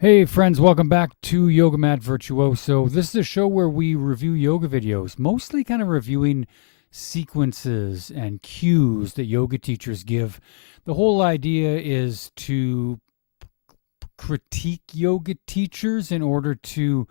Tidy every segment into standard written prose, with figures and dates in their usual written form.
Hey friends, welcome back to Yoga Mat Virtuoso. This is a show where we review yoga videos, mostly kind of reviewing sequences and cues that yoga teachers give. The whole idea is to critique yoga teachers in order to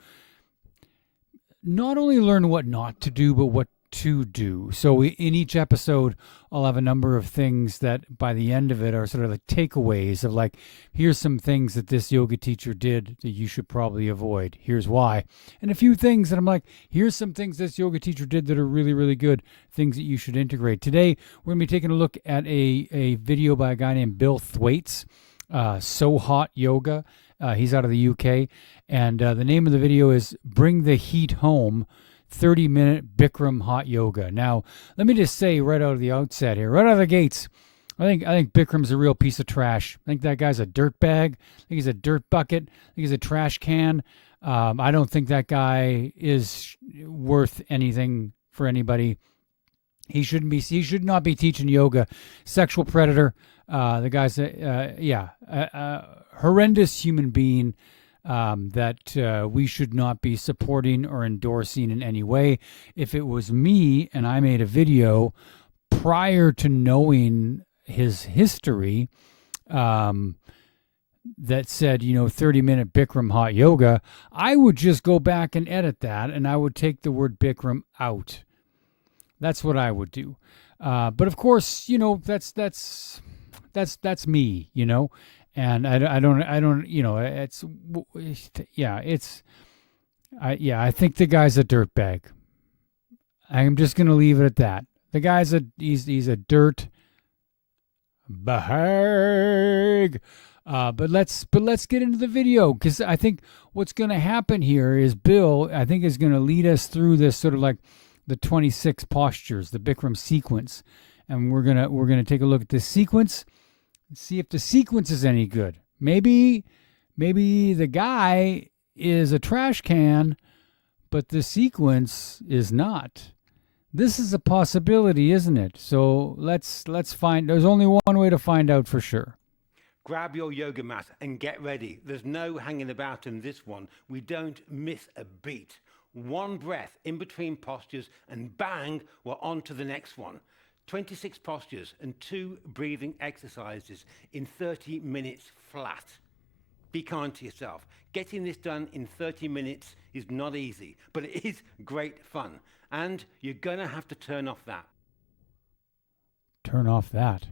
not only learn what not to do, but what to do. So in each episode, I'll have a number of things that by the end of it are sort of like takeaways of like, here's some things that this yoga teacher did that you should probably avoid. Here's why. And a few things that I'm like, here's some things this yoga teacher did that are really, really good, things that you should integrate. Today, we're going to be taking a look at a video by a guy named Bill Thwaites, Sohot Yoga. He's out of the UK. And the name of the video is Bring the Heat Home, 30-minute Bikram Hot Yoga. Now, let me just say right out of the outset here, right out of the gates, I think Bikram's a real piece of trash. I think that guy's a dirtbag. I think he's a dirt bucket. I think he's a trash can. I don't think that guy is worth anything for anybody. He should not be teaching yoga. Sexual predator. The guy's a horrendous human being. That we should not be supporting or endorsing in any way. If it was me and I made a video prior to knowing his history that said, 30-minute Bikram Hot Yoga, I would just go back and edit that and I would take the word Bikram out. That's what I would do. But of course, that's me, And I don't, I think the guy's a dirtbag. I'm just going to leave it at that. The guy's he's a dirt bag. But let's get into the video, because I think what's going to happen here is Bill, I think, is going to lead us through this sort of like the 26 postures, the Bikram sequence. And we're going to take a look at this sequence. See if the sequence is any good. Maybe the guy is a trash can, but the sequence is not. This is a possibility, isn't it? So let's find. There's only one way to find out for sure. Grab your yoga mat and get ready. There's no hanging about in this one. We don't miss a beat. One breath in between postures and bang, we're on to the next one. 26 postures and 2 breathing exercises in 30 minutes flat. Be kind to yourself. Getting this done in 30 minutes is not easy, but it is great fun. And you're going to have to turn off that. Turn off that.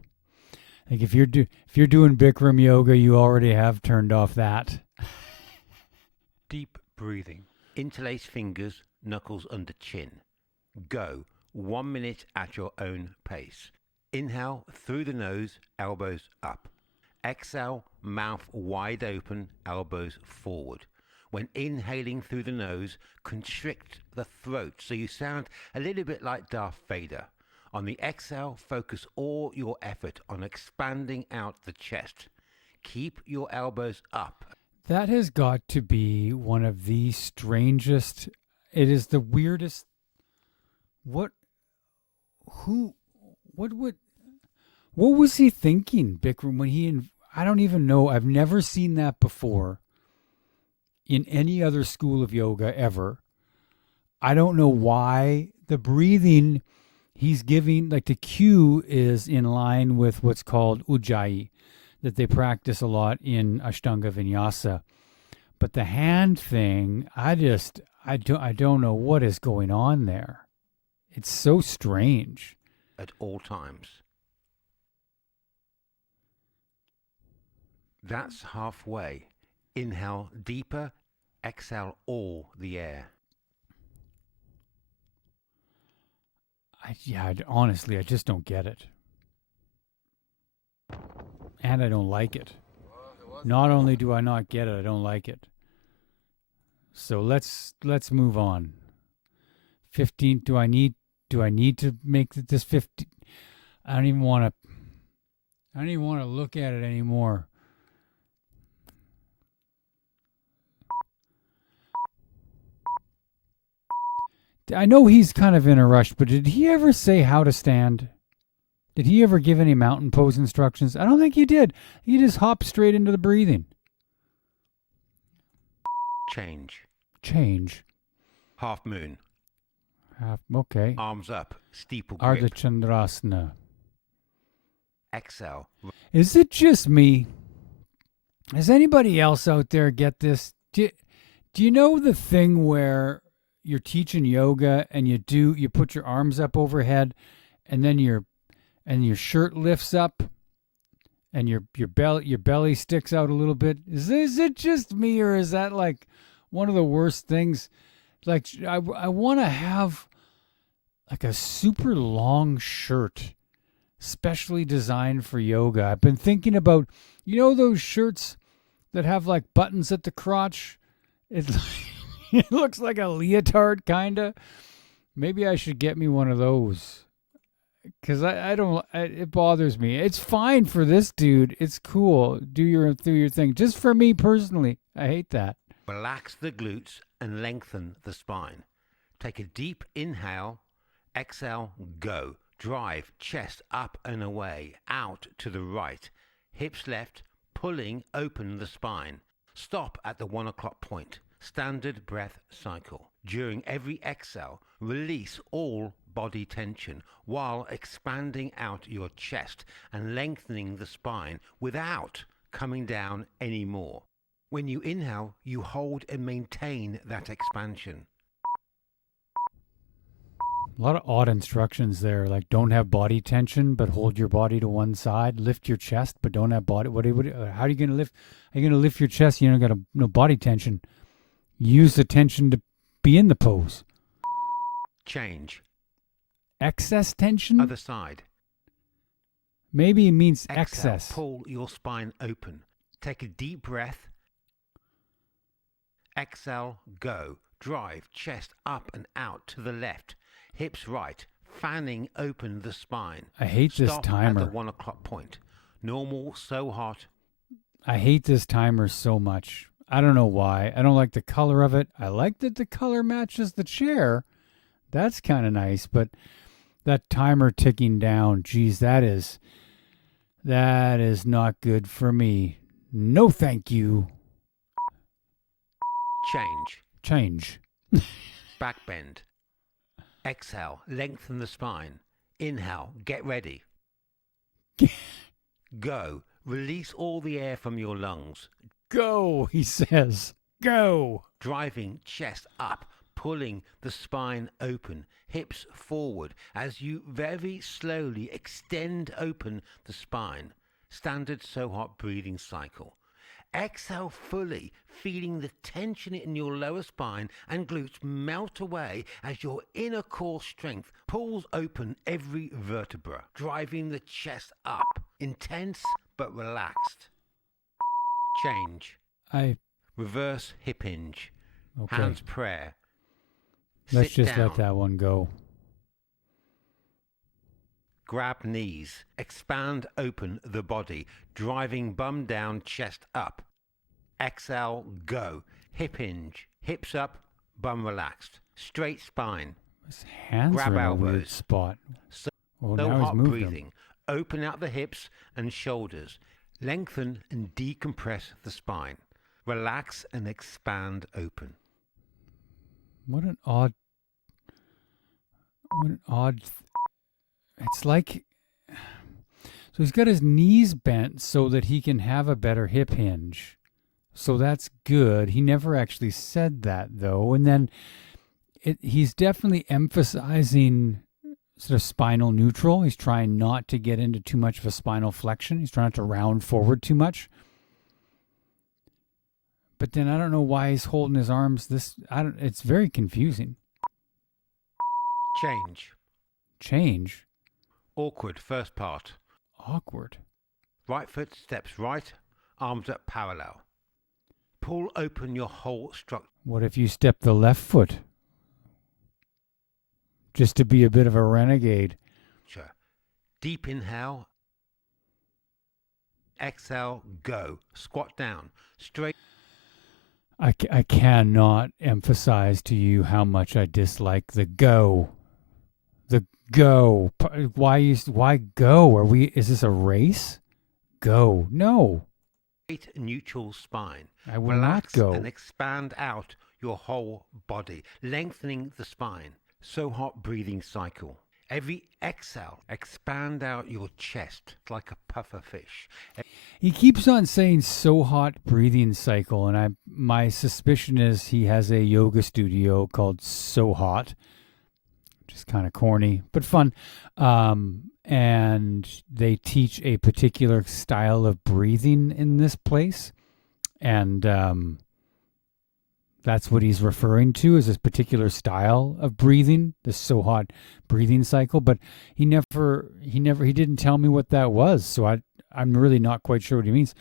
Like if you're doing Bikram yoga, you already have turned off that. Deep breathing. Interlace fingers, knuckles under chin. Go. 1 minute at your own pace. Inhale through the nose, elbows up. Exhale, mouth wide open, elbows forward. When inhaling through the nose, constrict the throat so you sound a little bit like Darth Vader. On the exhale, focus all your effort on expanding out the chest. Keep your elbows up. That has got to be one of the strangest. It is the weirdest. What was he thinking, Bikram, when I don't even know. I've never seen that before in any other school of yoga ever. I don't know why the breathing he's giving, like the cue, is in line with what's called ujjayi, that they practice a lot in Ashtanga Vinyasa. But the hand thing, I don't know what is going on there. It's so strange. At all times. That's halfway. Inhale deeper, exhale all the air. Honestly, I just don't get it. And I don't like it. Not only do I not get it, I don't like it. So let's move on. 15, do I need to make this 50? I don't even want to look at it anymore. I know he's kind of in a rush, but did he ever say how to stand? Did he ever give any mountain pose instructions? I don't think he did. He just hopped straight into the breathing. Change. Change. Half moon. Okay. Arms up. Steeple grip. Ardha Chandrasana. Exhale. Is it just me? Does anybody else out there get this? Do you know the thing where you're teaching yoga and you put your arms up overhead and then your shirt lifts up and your belly sticks out a little bit? Is it just me, or is that like one of the worst things? Like I want to have like a super long shirt specially designed for yoga. I've been thinking about, those shirts that have like buttons at the crotch. It looks like a leotard kinda. Maybe I should get me one of those. Cause it bothers me. It's fine for this dude. It's cool. Do your thing. Just for me personally, I hate that. Relax the glutes and lengthen the spine. Take a deep inhale. Exhale, go. Drive chest up and away, out to the right. Hips left, pulling open the spine. Stop at the 1 o'clock point. Standard breath cycle. During every exhale, release all body tension while expanding out your chest and lengthening the spine without coming down anymore. When you inhale, you hold and maintain that expansion. A lot of odd instructions there, like don't have body tension, but hold your body to one side. Lift your chest, but don't have body. How are you going to lift? Are you going to lift your chest? You don't got no body tension. Use the tension to be in the pose. Change. Excess tension? Other side. Maybe it means Exhale, excess. Pull your spine open. Take a deep breath. Exhale, go. Drive chest up and out to the left. Hips right. Fanning open the spine. I hate this Stop timer. at the 1 o'clock point. Normal, so hot. I hate this timer so much. I don't know why. I don't like the color of it. I like that the color matches the chair. That's kind of nice, but that timer ticking down, geez, that is not good for me. No, thank you. Change. Back bend. Exhale, lengthen the spine. Inhale, get ready. Go. Release all the air from your lungs. Go, he says. Go. Driving chest up, pulling the spine open, hips forward as you very slowly extend open the spine. Standard Sohot breathing cycle. Exhale fully, feeling the tension in your lower spine and glutes melt away as your inner core strength pulls open every vertebra, driving the chest up, intense but relaxed. Change. Reverse hip hinge. Okay. Hands prayer. Let's Sit just down. let that one go. Grab knees. Expand open the body, driving bum down, chest up. Exhale, go. Hip hinge. Hips up, bum relaxed. Straight spine. His hands Grab are in a elbows. weird spot. So Now he's hot moved breathing. Open out the hips and shoulders. Lengthen and decompress the spine. Relax and expand open. What an odd. It's like. So he's got his knees bent so that he can have a better hip hinge. So that's good. He never actually said that, though. And then he's definitely emphasizing sort of spinal neutral. He's trying not to get into too much of a spinal flexion. He's trying not to round forward too much. But then I don't know why he's holding his arms it's very confusing. Change. Awkward first part. Awkward. Right foot steps right, arms up parallel. Pull open your whole structure. What if you step the left foot? Just to be a bit of a renegade. Deep inhale. Exhale, go. Squat down. Straight. I cannot emphasize to you how much I dislike the go. The go. Why go? Is this a race? Go. No. Straight neutral spine. I will Relax not go. and expand out your whole body, lengthening the spine. Sohot breathing cycle. Every exhale, expand out your chest like a puffer fish. He keeps on saying Sohot breathing cycle, and my suspicion is he has a yoga studio called Sohot, which is kind of corny but fun. And they teach a particular style of breathing in this place, and that's what he's referring to, is this particular style of breathing, the Sohot breathing cycle. But he didn't tell me what that was, so I'm really not quite sure what he means.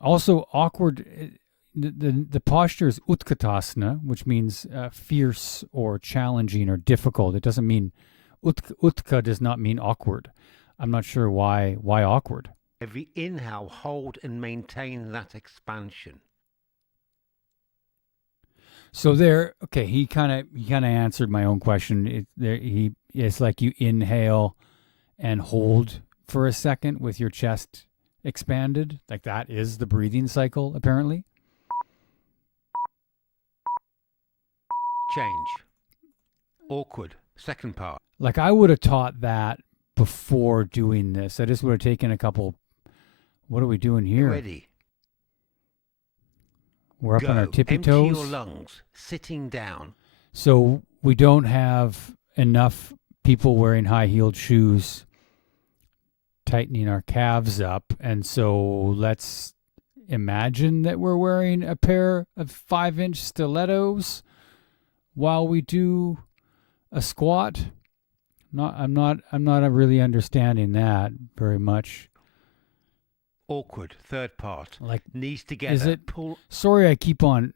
Also, awkward. The posture is Utkatasana, which means fierce or challenging or difficult. It doesn't mean Utka does not mean awkward. I'm not sure why awkward. Every inhale, hold and maintain that expansion. So he kind of answered my own question. It's like you inhale and hold for a second with your chest expanded. Like that is the breathing cycle, apparently. Change. Awkward. Second part. Like I would have taught that before doing this. I just would have taken a couple. What are we doing here? Ready. We're up on our tippy Empty toes. your lungs, sitting down. So we don't have enough people wearing high-heeled shoes tightening our calves up. And so let's imagine that we're wearing a pair of 5-inch stilettos while we do a squat. I'm not really understanding that very much. Awkward. Third part. Like, knees together. is it? Pull. Sorry, I keep on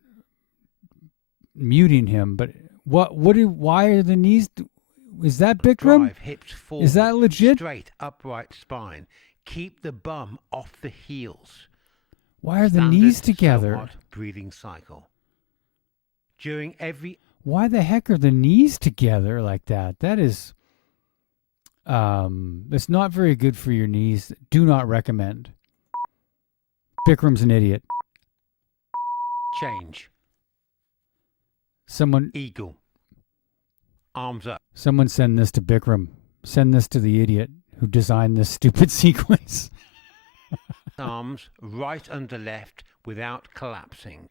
muting him, but why are the knees? Is that Bikram? Drive hips forward. Is that legit? Straight upright spine. Keep the bum off the heels. Why are the knees together? Sohot breathing cycle. During every. Why the heck are the knees together like that? That is, that's not very good for your knees. Do not recommend. Bikram's an idiot. Change. Someone Eagle. Arms up. Someone send this to Bikram. Send this to the idiot who designed this stupid sequence. Arms right under left without collapsing.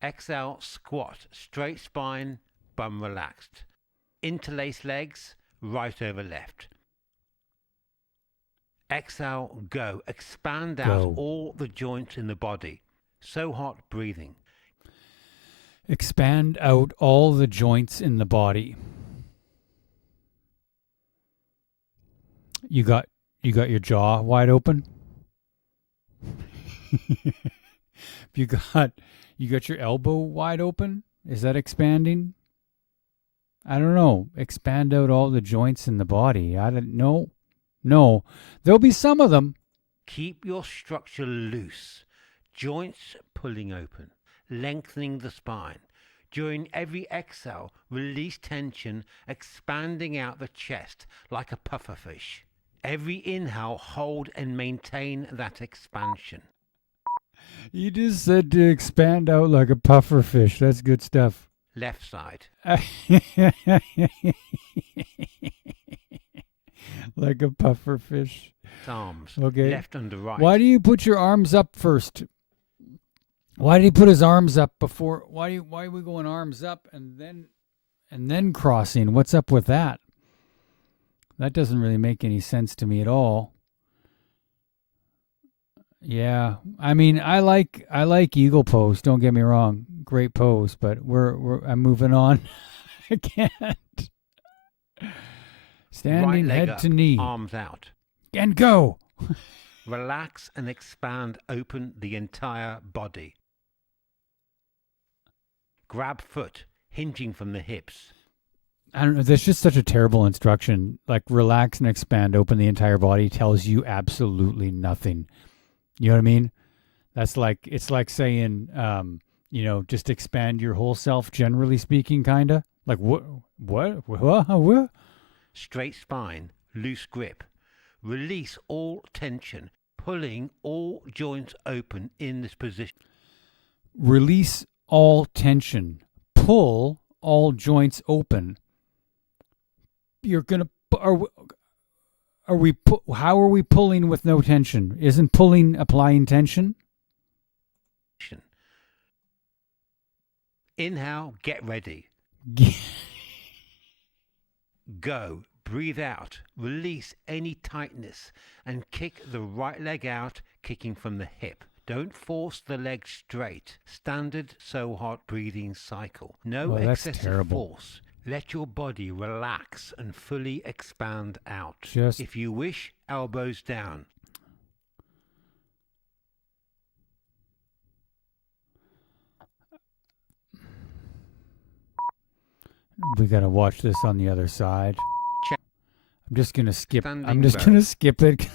Exhale, squat, straight spine, bum relaxed. Interlace legs, right over left. Exhale, go. Expand out all the joints in the body. Sohot breathing. Expand out all the joints in the body. You got your jaw wide open? you got your elbow wide open? Is that expanding? I don't know. Expand out all the joints in the body. I don't know. No. There'll be some of them. Keep your structure loose. Joints pulling open, lengthening the spine. During every exhale, release tension, expanding out the chest like a pufferfish. Every inhale, hold and maintain that expansion. You just said to expand out like a pufferfish. That's good stuff. Left side. Like a pufferfish. Arms. Okay. Left under right. Why do you put your arms up first? Why did he put his arms up before? Why are we going arms up and then crossing? What's up with that? That doesn't really make any sense to me at all. Yeah, I mean, I like eagle pose. Don't get me wrong, great pose. But I'm moving on. I can't. Standing right leg head up, to knee, arms out, and go. Relax and expand. Open the entire body. Grab foot, hinging from the hips. I don't know. That's just such a terrible instruction. Like, relax and expand, open the entire body tells you absolutely nothing. You know what I mean? It's like saying, just expand your whole self, generally speaking, kind of. Like, what? Straight spine, loose grip. Release all tension. pulling all joints open in this position. Release all tension. Pull all joints open. You're gonna are we how are we pulling with no tension? Isn't pulling applying tension? Inhale, get ready. Go. Breathe out. Release any tightness and kick the right leg out, kicking from the hip. Don't force the leg straight. Standard Sohot breathing cycle. No excessive force. Let your body relax and fully expand out. If you wish, elbows down. We got to watch this on the other side. I'm just going to skip. I'm just bow. going to skip it.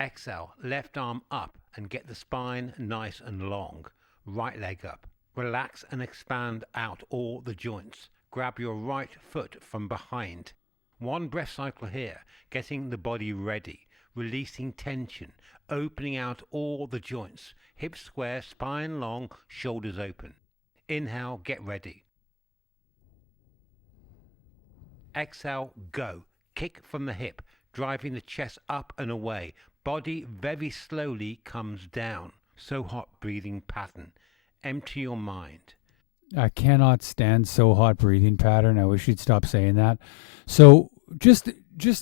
Exhale, left arm up and get the spine nice and long. Right leg up. Relax and expand out all the joints. Grab your right foot from behind. One breath cycle here, getting the body ready, releasing tension, opening out all the joints. Hips square, spine long, shoulders open. Inhale, get ready. Exhale, go. Kick from the hip, driving the chest up and away. Body very slowly comes down. Sohot breathing pattern. Empty your mind. I cannot stand Sohot breathing pattern. I wish you'd stop saying that. So just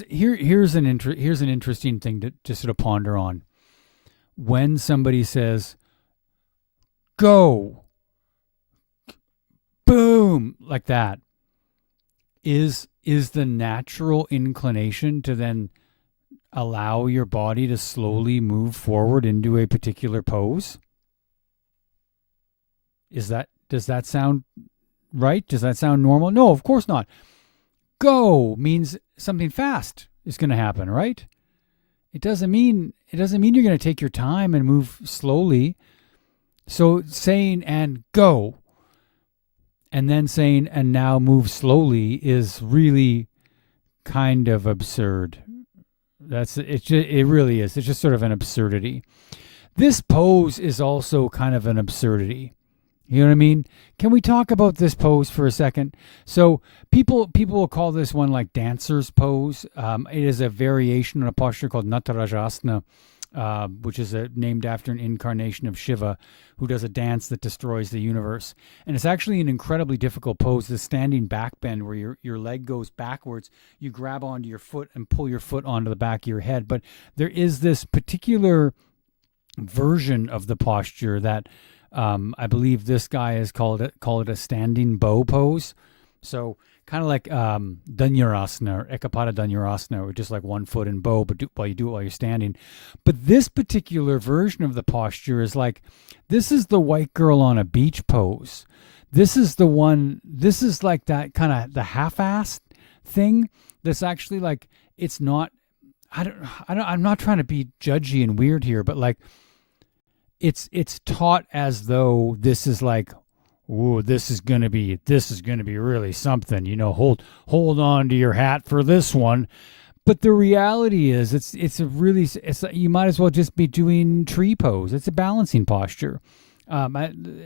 here's an interesting thing to sort of ponder on. When somebody says, go, boom, like that, is the natural inclination to then allow your body to slowly move forward into a particular pose? Does that sound right? Does that sound normal? No, of course not. Go means something fast is going to happen, right? It doesn't mean you're going to take your time and move slowly. So saying and go and then saying and now move slowly is really kind of absurd. It really is. It's just sort of an absurdity. This pose is also kind of an absurdity. You know what I mean? Can we talk about this pose for a second? So people will call this one like dancer's pose. It is a variation on a posture called Natarajasana, which is named after an incarnation of Shiva who does a dance that destroys the universe. And it's actually an incredibly difficult pose, the standing back bend where your leg goes backwards. You grab onto your foot and pull your foot onto the back of your head. But there is this particular version of the posture that I believe this guy has called it a standing bow pose. So kind of like Dhanurasana or Ekapada Dhanurasana, or just like one foot in bow, but while you're standing. But this particular version of the posture is like, this is the white girl on a beach pose. This is the one. This is like that kind of the half-assed thing. That's actually like, it's not. I'm not trying to be judgy and weird here, but like, it's taught as though this is like, ooh, this is gonna be really something. You know, hold on to your hat for this one. But the reality is, it's you might as well just be doing tree pose. It's a balancing posture. It's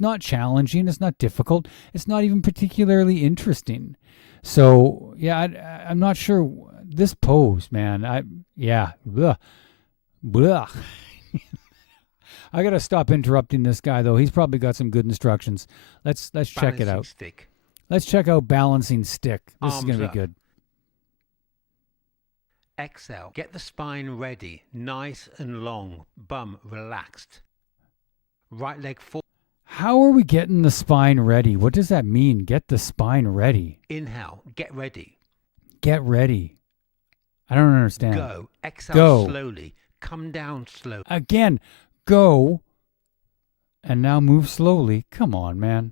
not challenging. It's not difficult. It's not even particularly interesting. So yeah, I'm not sure this pose, man. Blah. I gotta stop interrupting this guy though. He's probably got some good instructions. Let's check it out. Stick. Let's check out balancing stick. This Arms is gonna up. be good. Exhale. Get the spine ready, nice and long. Bum relaxed. Right leg forward. How are we getting the spine ready? What does that mean? Get the spine ready. Inhale. Get ready. Get ready. I don't understand. Go. Exhale Go. slowly. Come down slowly. Again, go. And now move slowly. Come on, man.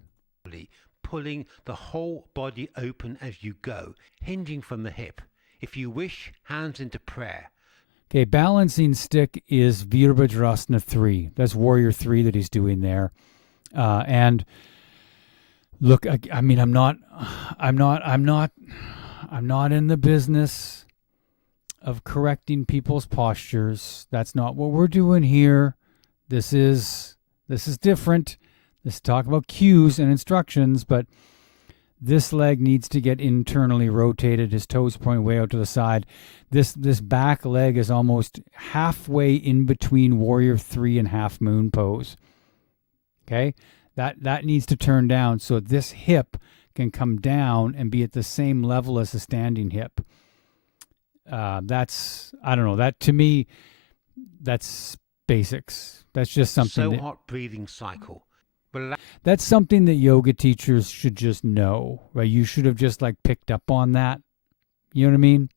Pulling the whole body open as you go, hinging from the hip. If you wish, hands into prayer. Okay, balancing stick is Virabhadrasana 3. That's Warrior 3 that he's doing there. And look, I mean, I'm not in the business of correcting people's postures. That's not what we're doing here. This is different. This is talk about cues and instructions, but this leg needs to get internally rotated. His toes point way out to the side. This back leg is almost halfway in between Warrior 3 and Half Moon pose. Okay? That needs to turn down so this hip can come down and be at the same level as the standing hip. That's, I don't know, that to me, that's basics. That's just something. Sohot breathing cycle. That's something that yoga teachers should just know, right? You should have just like picked up on that. You know what I mean?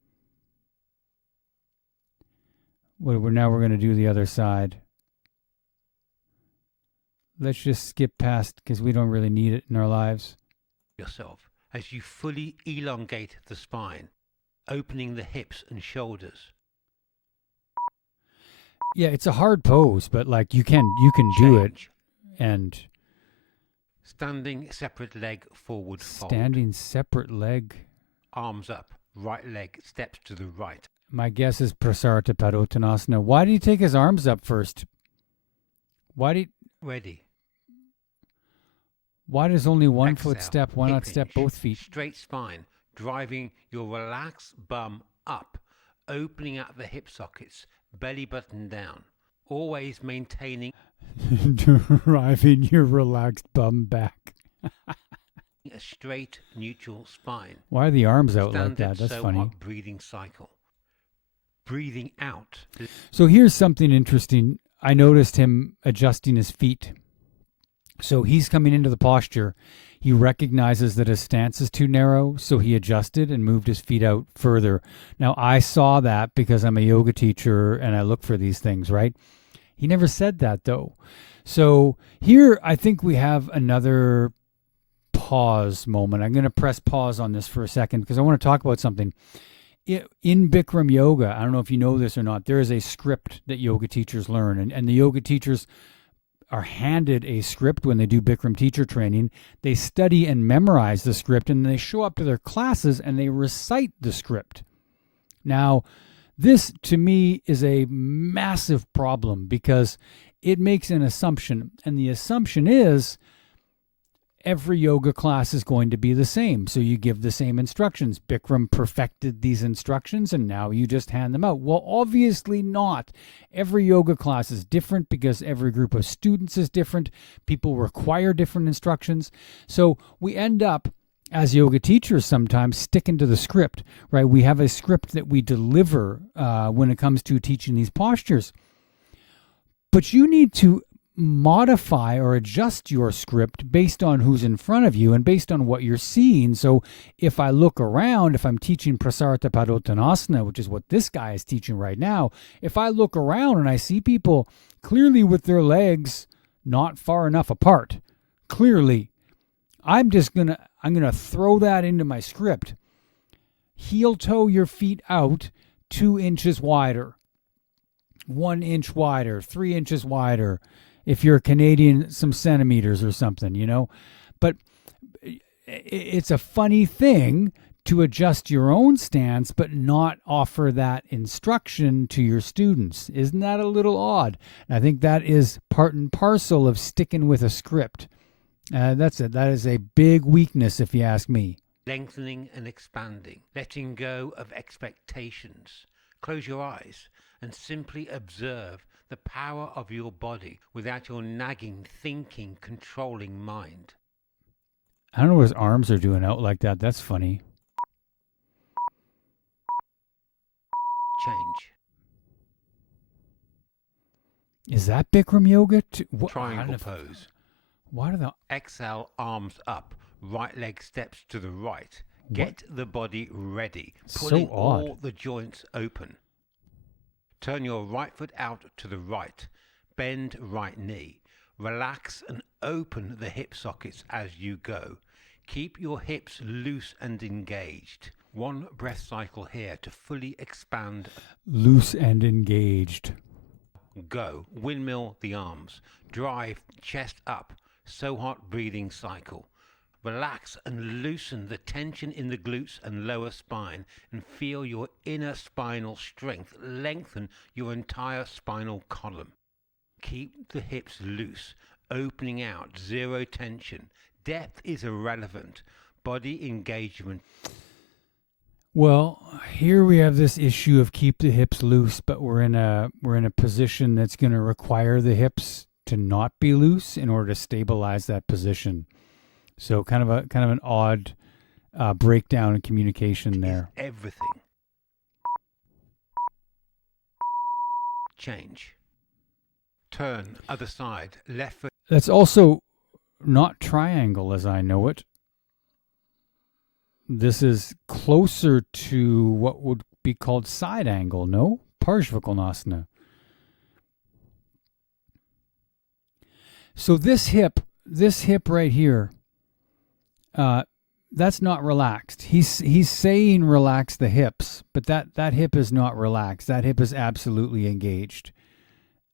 Now we're going to do the other side. Let's just skip past because we don't really need it in our lives. Yourself as you fully elongate the spine, opening the hips and shoulders. Yeah, it's a hard pose, but like you can do it. And standing separate leg forward fold. Standing separate leg. Arms up, right leg steps to the right. My guess is Prasarita Padottanasana. Why did he take his arms up first? Ready. Why does only one Exhale, foot step? Why not step both feet? Straight spine, driving your relaxed bum up, opening up the hip sockets, belly button down, always maintaining driving your relaxed bum back. a straight neutral spine. Why are the arms out Standard like that? That's Sohot funny. breathing cycle. Breathing out. So here's something interesting. I noticed him adjusting his feet. So he's coming into the posture. He recognizes that his stance is too narrow, so he adjusted and moved his feet out further. Now, I saw that because I'm a yoga teacher and I look for these things, right? He never said that, though. So here, I think we have another pause moment. I'm going to press pause on this for a second because I want to talk about something. In Bikram Yoga, I don't know if you know this or not, there is a script that yoga teachers learn, and the yoga teachers are handed a script when they do Bikram teacher training. They study and memorize the script, and they show up to their classes and they recite the script. Now, this to me is a massive problem because it makes an assumption, and the assumption is every yoga class is going to be the same. So you give the same instructions. Bikram perfected these instructions and now you just hand them out. Well, obviously not. Every yoga class is different because every group of students is different. People require different instructions. So we end up, as yoga teachers, sometimes sticking to the script, right? We have a script that we deliver when it comes to teaching these postures. But you need to modify or adjust your script based on who's in front of you and based on what you're seeing. So if I look around, if I'm teaching Prasarita Padottanasana, which is what this guy is teaching right now, if I look around and I see people clearly with their legs not far enough apart, clearly, I'm going to throw that into my script. Heel toe your feet out 2 inches wider, 1 inch wider, 3 inches wider. If you're a Canadian, some centimeters or something, you know. But it's a funny thing to adjust your own stance but not offer that instruction to your students. Isn't that a little odd? And I think that is part and parcel of sticking with a script. That's it. That is a big weakness, if you ask me. Lengthening and expanding, letting go of expectations. Close your eyes and simply observe the power of your body without your nagging, thinking, controlling mind. I don't know what his arms are doing out like that. That's funny. Change. Is that Bikram Yoga? Triangle pose. What are the... Exhale, arms up. Right leg steps to the right. Get the body ready. Pulling So odd. all the joints open. Turn your right foot out to the right. Bend right knee. Relax and open the hip sockets as you go. Keep your hips loose and engaged. One breath cycle here to fully expand. Loose and engaged. Go. Windmill the arms. Drive chest up. Sohot breathing cycle. Relax and loosen the tension in the glutes and lower spine and feel your inner spinal strength lengthen your entire spinal column. Keep the hips loose, opening out, zero tension. Depth is irrelevant. Body engagement. Well, here we have this issue of keep the hips loose, but we're in a position that's going to require the hips to not be loose in order to stabilize that position. So kind of an odd breakdown in communication there. Everything. Change. Turn, other side, left foot. That's also not triangle as I know it. This is closer to what would be called side angle, no? Parshvakonasana. So this hip right here, that's not relaxed. He's saying relax the hips, but that hip is not relaxed. That hip is absolutely engaged.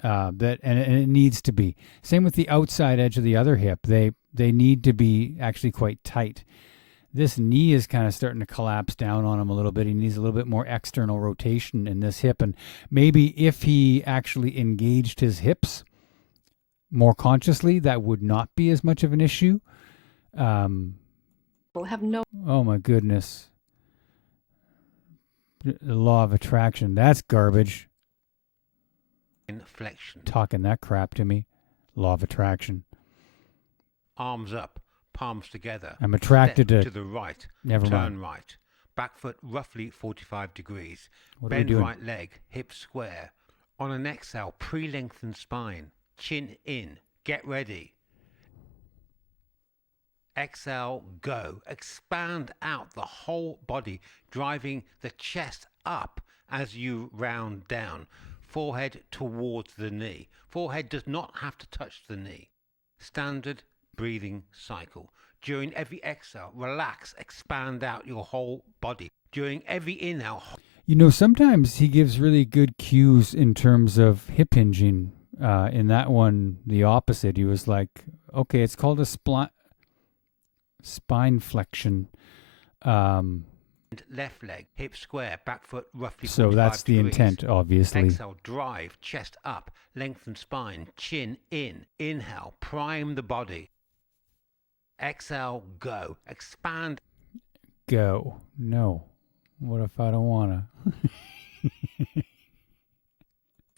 And it needs to be. Same with the outside edge of the other hip. They need to be actually quite tight. This knee is kind of starting to collapse down on him a little bit. He needs a little bit more external rotation in this hip. And maybe if he actually engaged his hips more consciously, that would not be as much of an issue. Oh my goodness. The law of attraction. That's garbage. Inflection. Talking that crap to me. Law of attraction. Arms up, palms together. I'm attracted to the right. Never Turn mind. right. Back foot roughly 45 degrees. What are we Bend doing? right leg, hips square. On an exhale, pre-lengthen spine. Chin in. Get ready. Exhale, go. Expand out the whole body, driving the chest up as you round down. Forehead towards the knee. Forehead does not have to touch the knee. Standard breathing cycle. During every exhale, relax, expand out your whole body. During every inhale. You know, sometimes he gives really good cues in terms of hip hinging. In that one, the opposite. He was like, okay, it's called a spine flexion. Left leg, hip square, back foot roughly 45 So that's the degrees. intent, obviously. Exhale, drive, chest up, lengthen spine, chin in. Inhale, prime the body. Exhale, go. Expand. Go. No. What if I don't want to?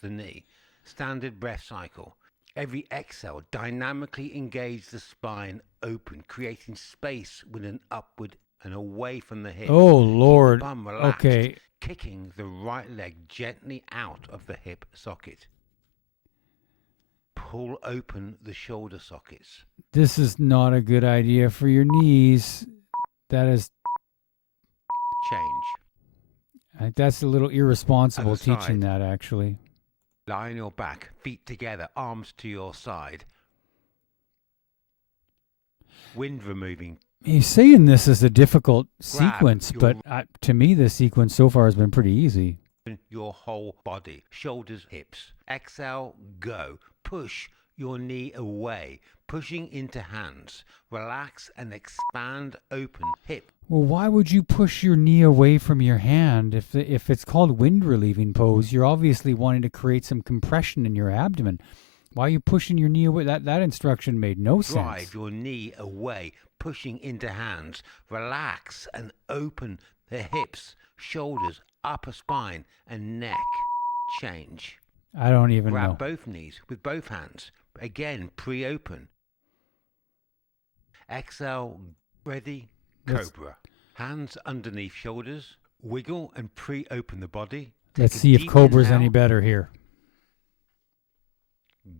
The knee. Standard breath cycle. Every exhale, dynamically engage the spine open, creating space with an upward and away from the hips. Oh, Lord. Keep the bum relaxed, Okay. kicking the right leg gently out of the hip socket. Pull open the shoulder sockets. This is not a good idea for your knees. That is, Change. that's a little irresponsible Other teaching side. that, actually. Lie on your back, feet together, arms to your side. Wind removing. He's saying this is a difficult Grab sequence, your- but to me, the sequence so far has been pretty easy. Your whole body, shoulders, hips. Exhale, go. Push your knee away, pushing into hands. Relax and expand open hip. Well, why would you push your knee away from your hand if it's called wind relieving pose? You're obviously wanting to create some compression in your abdomen. Why are you pushing your knee away? That instruction made no sense. Drive your knee away, pushing into hands. Relax and open the hips, shoulders, upper spine, and neck. Change. I don't even Grab know. both knees with both hands. Again, pre-open. Exhale, ready, Let's- cobra. Hands underneath shoulders. Wiggle and pre-open the body. Let's Take a see if deep Cobra's inhale. any better here.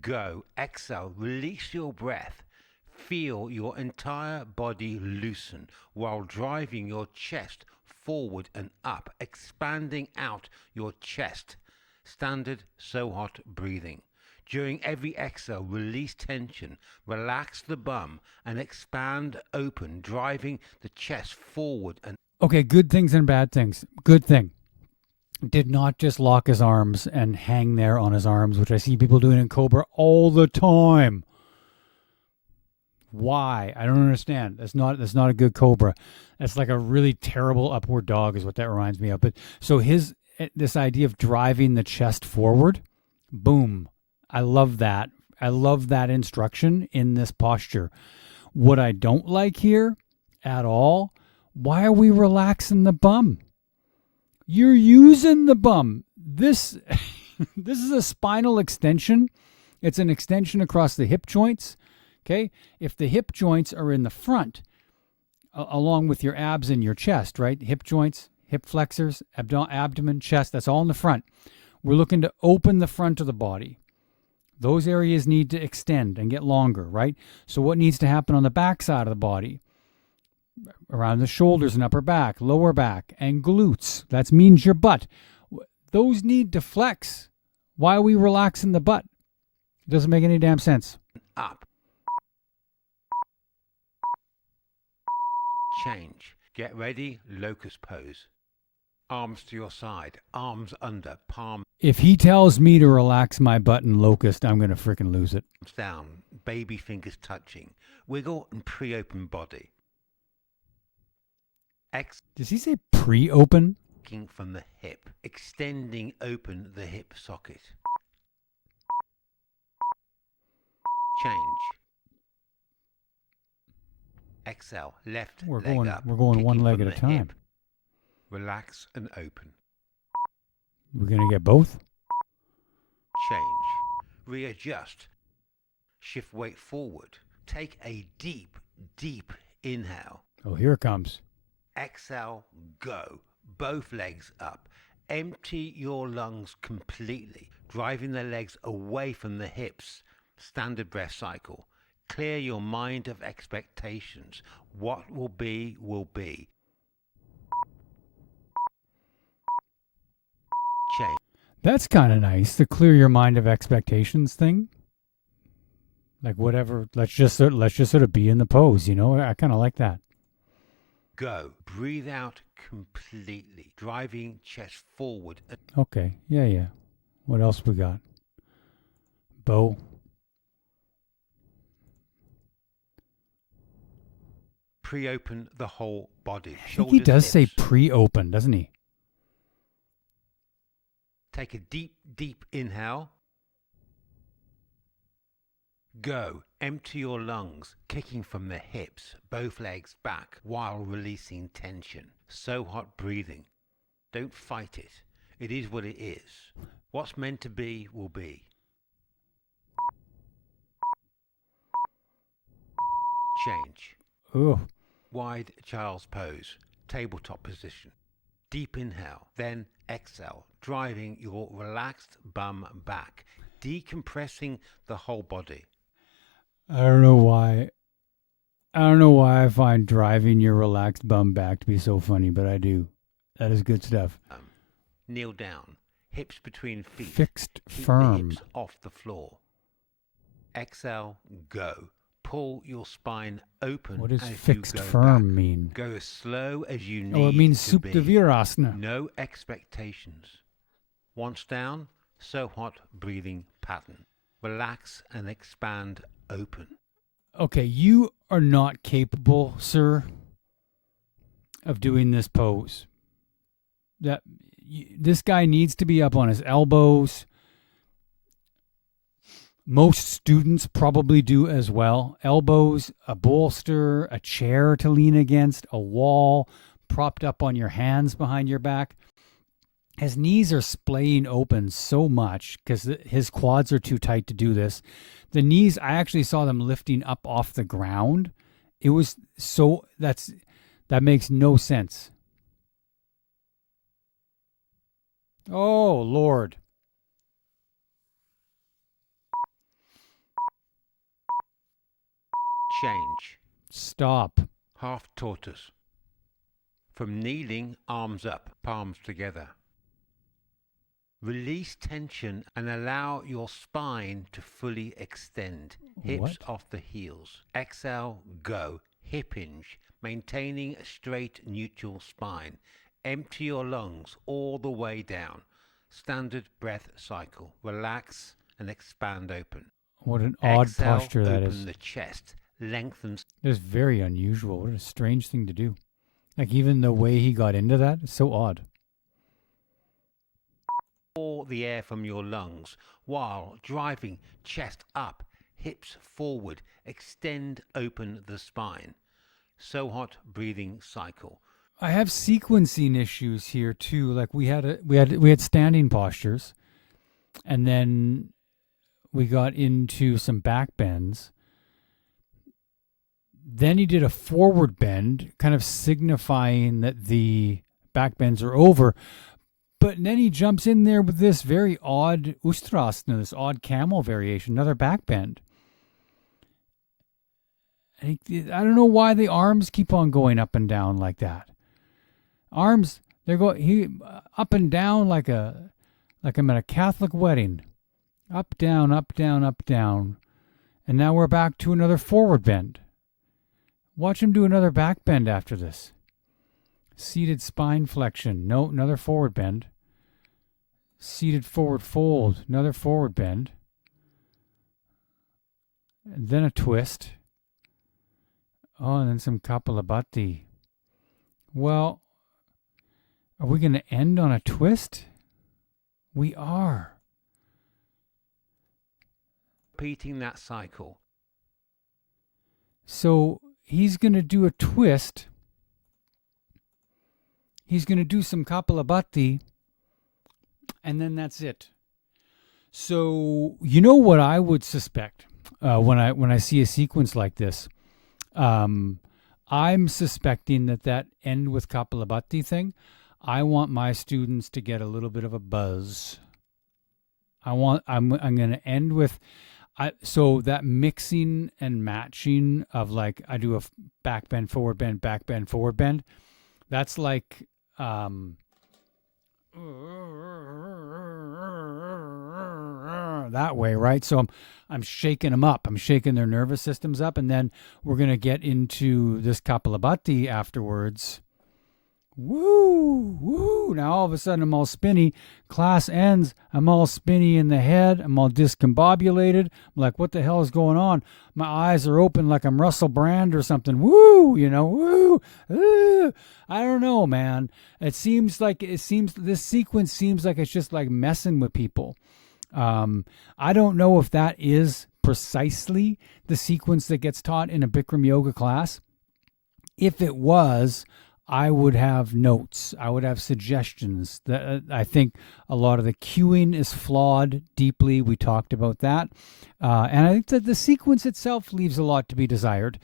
Go. Exhale. Release your breath. Feel your entire body loosen while driving your chest forward and up, expanding out your chest. Standard Sohot breathing. During every exhale, release tension, relax the bum, and expand open, driving the chest forward and Okay, good things and bad things. Good thing. Did not just lock his arms and hang there on his arms, which I see people doing in Cobra all the time. Why? I don't understand. That's not a good cobra. That's like a really terrible upward dog is what that reminds me of. But so this idea of driving the chest forward, boom. I love that. I love that instruction in this posture. What I don't like here at all, why are we relaxing the bum? You're using the bum. This this is a spinal extension. It's an extension across the hip joints. Okay? If the hip joints are in the front, along with your abs and your chest, right? Hip joints, hip flexors, abdomen, chest, that's all in the front. We're looking to open the front of the body. Those areas need to extend and get longer, right? So what needs to happen on the back side of the body? Around the shoulders and upper back, lower back, and glutes. That means your butt. Those need to flex. Why are we relaxing the butt? It doesn't make any damn sense. Up. Change. Get ready, locust pose. Arms to your side, arms under, palms If he tells me to relax my butt in locust, I'm going to freaking lose it. down, baby fingers touching. Wiggle and pre-open body. Does he say pre-open? Extending from the hip, extending open the hip socket. Change. Exhale, left We're leg going up. one kicking leg from at a the time. hip. Relax and open. We're going to get both? Change. Readjust. Shift weight forward. Take a deep, deep inhale. Oh, here it comes. Exhale, go. Both legs up. Empty your lungs completely, driving the legs away from the hips. Standard breath cycle. Clear your mind of expectations. What will be, will be. Change. That's kind of nice, the clear your mind of expectations thing. Like whatever, let's just sort of be in the pose, you know? I kind of like that. Go. Breathe out completely, driving chest forward. Okay, yeah. What else we got? Bow. Pre-open the whole body. I think he Shoulders, does say hips. pre-open, doesn't he? Take a deep, deep inhale. Go. Empty your lungs, kicking from the hips, both legs back while releasing tension. So hot breathing. Don't fight it. It is what it is. What's meant to be will be. Change. Oh, Wide child's pose. Tabletop position. Deep inhale, then exhale, driving your relaxed bum back, decompressing the whole body. I don't know why. I don't know why I find driving your relaxed bum back to be so funny, but I do. That is good stuff. Kneel down, hips between feet. Fixed Keep firm. the hips off the floor. Exhale, go. Pull your spine open. What does as fixed you go firm back. mean? Go as slow as you need. Oh, it means to Supta be. Virasana. No expectations. Once down, so hot breathing pattern. Relax and expand open. Okay, you are not capable, sir, of doing this pose. This guy needs to be up on his elbows. Most students probably do as well. Elbows, a bolster, a chair to lean against, a wall, propped up on your hands behind your back. His knees are splaying open so much because his quads are too tight to do this. The knees, I actually saw them lifting up off the ground. It was so, that makes no sense. Oh, Lord. Change. Stop. Half tortoise. From kneeling, arms up, palms together. Release tension and allow your spine to fully extend. Hips What? off the heels. Exhale, go. Hip hinge, maintaining a straight neutral spine. Empty your lungs all the way down. Standard breath cycle. Relax and expand open. What an odd Exhale, posture that open is. the chest. lengthens It's very unusual. What a strange thing to do. Like, even the way he got into that is so odd. all the air from your lungs while driving chest up, hips forward, extend open the spine. Sohot breathing cycle. I have sequencing issues here too. Like, we had standing postures, and then we got into some back bends. Then he did a forward bend, kind of signifying that the back bends are over. But then he jumps in there with this very odd ustrasana, this odd camel variation, another back bend. I don't know why the arms keep on going up and down like that. Arms, they're going up and down like I'm at a Catholic wedding. Up, down, up, down, up, down. And now we're back to another forward bend. Watch him do another back bend after this. Seated spine flexion. No, another forward bend. Seated forward fold. Another forward bend. And then a twist. Oh, and then some Kapalabhati. Well, are we going to end on a twist? We are. Repeating that cycle. So he's going to do a twist. He's going to do some Kapalabhati, and then that's it. So you know what I would suspect when I see a sequence like this? I'm suspecting that end with Kapalabhati thing, I want my students to get a little bit of a buzz. I'm going to end with so that mixing and matching of, like, I do a back bend, forward bend, back bend, forward bend. That's like that way, right? So I'm shaking them up. I'm shaking their nervous systems up, and then we're going to get into this Kapalabhati afterwards. Woo, woo. Now all of a sudden I'm all spinny. Class ends. I'm all spinny in the head. I'm all discombobulated. I'm like, what the hell is going on? My eyes are open like I'm Russell Brand or something. Woo, woo. I don't know, man. This sequence seems like it's just like messing with people. I don't know if that is precisely the sequence that gets taught in a Bikram yoga class. If it was, I would have notes. I would have suggestions. I think a lot of the cueing is flawed deeply. We talked about that. And I think that the sequence itself leaves a lot to be desired.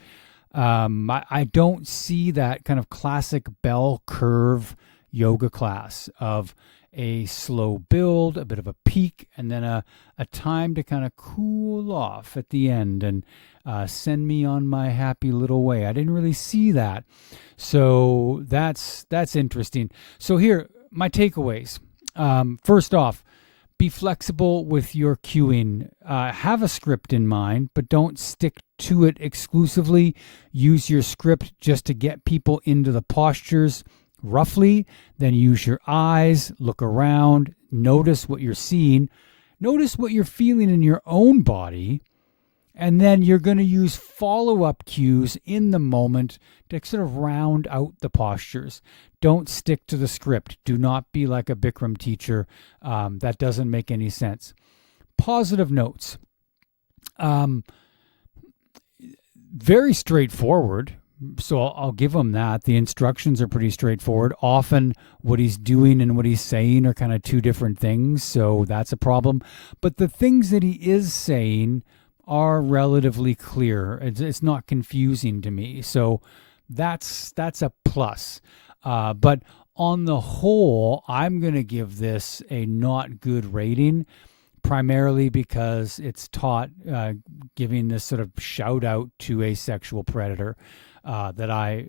I don't see that kind of classic bell curve yoga class of a slow build, a bit of a peak, and then a time to kind of cool off at the end and send me on my happy little way. I didn't really see that. So that's interesting. So here, my takeaways. First off, be flexible with your cueing. Have a script in mind, but don't stick to it exclusively. Use your script just to get people into the postures roughly. Then use your eyes, look around, notice what you're seeing, notice what you're feeling in your own body. And then you're going to use follow-up cues in the moment to sort of round out the postures. Don't stick to the script. Do not be like a Bikram teacher. That doesn't make any sense. Positive notes. Very straightforward. So I'll give him that. The instructions are pretty straightforward. Often what he's doing and what he's saying are kind of two different things. So that's a problem. But the things that he is saying are relatively clear. It's not confusing to me. So that's a plus. But on the whole, I'm going to give this a not good rating, primarily because it's taught giving this sort of shout out to a sexual predator that I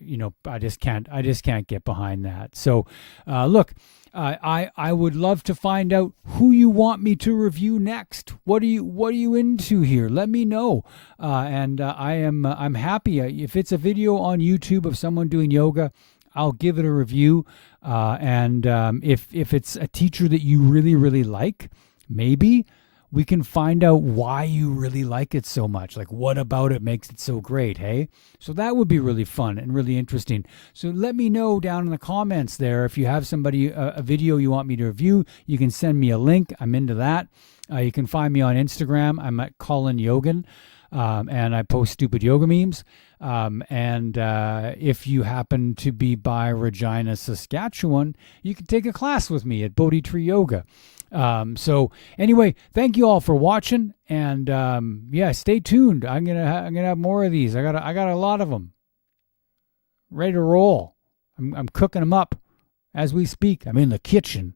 just can't get behind that. So look, I would love to find out who you want me to review next. What are you into here? Let me know. I'm happy if it's a video on YouTube of someone doing yoga, I'll give it a review. If it's a teacher that you really, really like, maybe we can find out why you really like it so much. Like, what about it makes it so great, hey? So that would be really fun and really interesting. So let me know down in the comments there if you have somebody, a video you want me to review. You can send me a link. I'm into that. You can find me on Instagram. I'm at Colin Yogan, and I post stupid yoga memes. And if you happen to be by Regina, Saskatchewan, you can take a class with me at Bodhi Tree Yoga. So anyway, thank you all for watching, and yeah, stay tuned. I'm gonna have more of these. I got a lot of them ready to roll. I'm cooking them up as we speak. I'm in the kitchen.